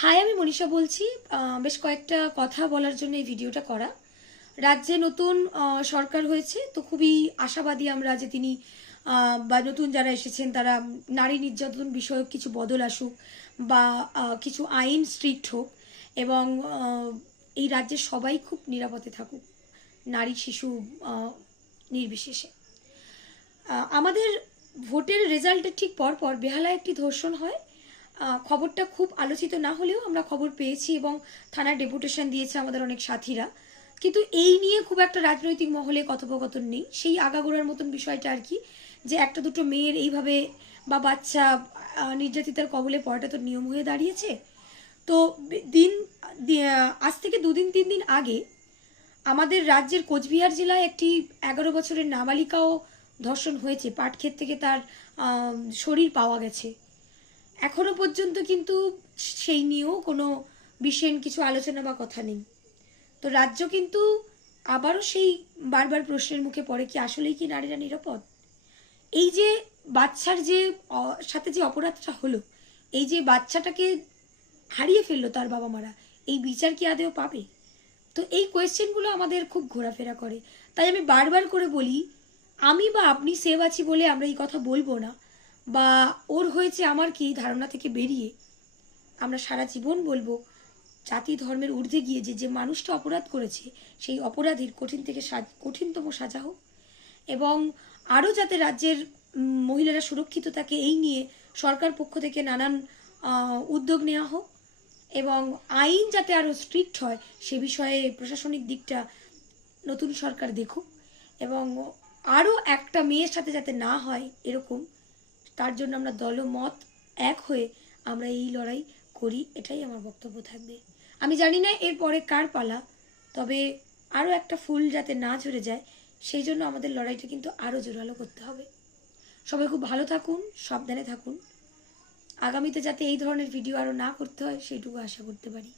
High, আমি মনীষা বলছি। বেশ কয়েকটা কথা বলার জন্য এই ভিডিওটা করা। রাজ্যে নতুন সরকার হয়েছে, তো খুবই আশাবাদী আমরা যে তিনি বা নতুন যারা এসেছেন তারা নারী নির্যাতন বিষয়ক কিছু বদল আসুক বা কিছু আইন স্ট্রিক্ট হোক এবং এই রাজ্যের সবাই খুব নিরাপদে থাকুক, নারী শিশু নির্বিশেষে। আমাদের ভোটের রেজাল্টের ঠিক পরপর বেহালায় একটি ধর্ষণ হয়। খবরটা খুব আলোচিত না হলেও আমরা খবর পেয়েছি এবং থানায় ডেপুটেশন দিয়েছে আমাদের অনেক সাথীরা। কিন্তু এই নিয়ে খুব একটা রাজনৈতিক মহলে কথোপকথন নেই, সেই আগাগোড়ার মতন বিষয়টা আর কি, যে একটা দুটো মেয়ের এইভাবে বা বাচ্চা নির্যাতিতার কবলে পড়াটা তো নিয়ম হয়ে দাঁড়িয়েছে। তো দিন আজ থেকে 2-3 দিন আগে আমাদের রাজ্যের কোচবিহার জেলায় একটি 11 বছরের নাবালিকাও ধর্ষণ হয়েছে। পাটক্ষেত থেকে তার শরীর পাওয়া গেছে। এখনো পর্যন্ত কিন্তু সেই নিয়েও কোনো বিশেষ কিছু আলোচনা বা কথা নেই। তো রাজ্য কিন্তু আবারও সেই বারবার প্রশ্নের মুখে পড়ে, কি আসলেই কি নারীরা নিরাপদ? এই যে বাচ্চার যে সাথে যে অপরাধটা হলো, এই যে বাচ্চাটাকে হারিয়ে ফেললো তার বাবা মারা, এই বিচার কি আদেও পাবে? তো এই কোয়েশ্চেনগুলো আমাদের খুব ঘোরাফেরা করে। তাই আমি বারবার করে বলি, আমি বা আপনি সেভ আছি বলে আমরা এই কথা বলবো না, বা ওর হয়েছে আমার কি ধারণা থেকে বেরিয়ে আমরা সারা জীবন বলবো জাতি ধর্মের ঊর্ধ্বে গিয়ে যে যে মানুষটা অপরাধ করেছে সেই অপরাধীর কঠিন থেকে কঠিনতম সাজা হোক, এবং আরও যাতে রাজ্যের মহিলারা সুরক্ষিত থাকে এই নিয়ে সরকার পক্ষ থেকে নানান উদ্যোগ নেওয়া হোক, এবং আইন যাতে আরও স্ট্রিক্ট হয় সে বিষয়ে প্রশাসনিক দিকটা নতুন সরকার দেখুক, এবং আরও একটা মেয়ের সাথে যাতে না হয় এরকম, তার জন্য আমরা দলমত এক হয়ে আমরা এই লড়াই করি। এটাই আমার বক্তব্য থাকবে। আমি জানি না এরপরে কার পালা, তবে আরও একটা ফুল যাতে না ঝরে যায় সেই জন্য আমাদের লড়াইটা কিন্তু আরও জোরালো করতে হবে। সবাই খুব ভালো থাকুন, সাবধানে থাকুন। আগামীতে যাতে এই ধরনের ভিডিও আরও না করতে হয় সেইটুকু আশা করতে পারি।